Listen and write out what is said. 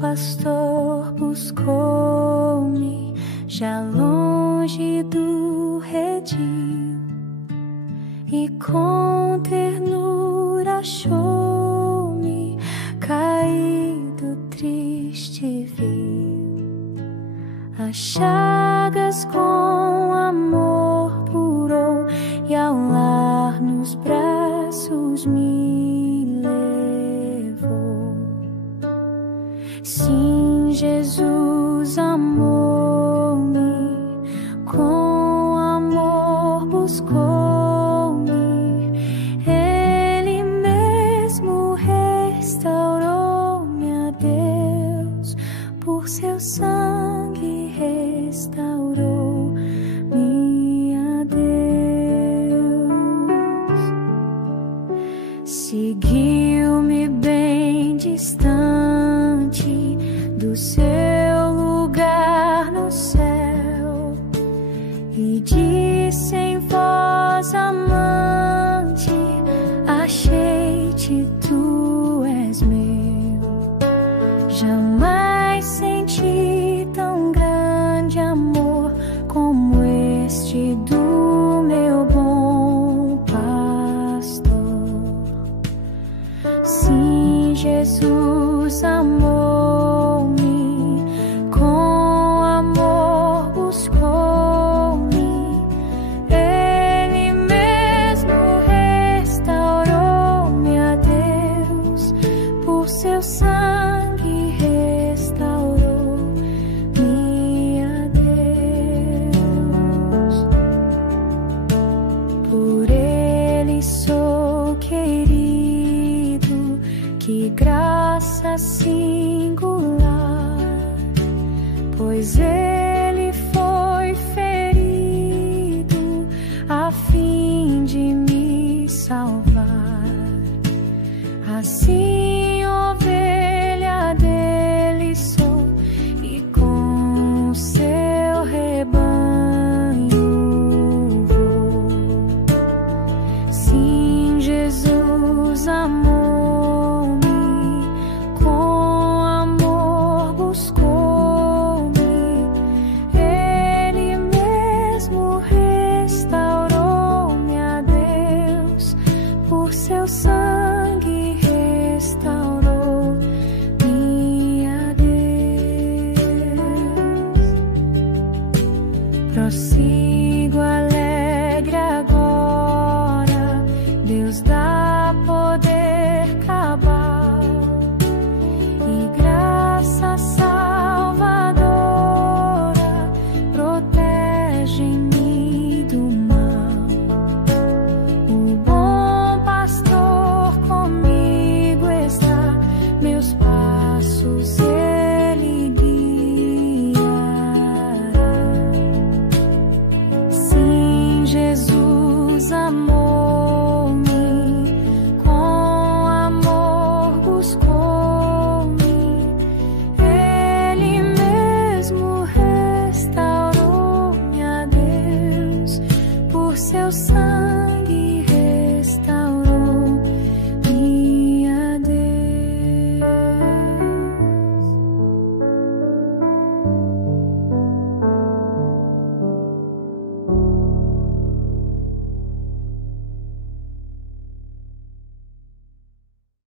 pastor buscou-me, já longe do redil, e com ternura achou-me, caído, triste viu. As chagas com amor curou, e ao lar nos braços me levou. Sim, Jesus amou-me, com amor buscou-me, Ele mesmo restaurou-me a Deus, por seu sangue restaurou-me a Deus. Seguiu-me bem distante do seu lugar no céu, e disse em voz amante: achei-te, tu és meu. Jamais senti tão grande amor como este do meu bom pastor. Sim, Jesus amou-me, com amor buscou-me, Ele mesmo restaurou-me a Deus, por seu sangue restaurou-me a Deus. Por Ele sou querido, que graça singular, pois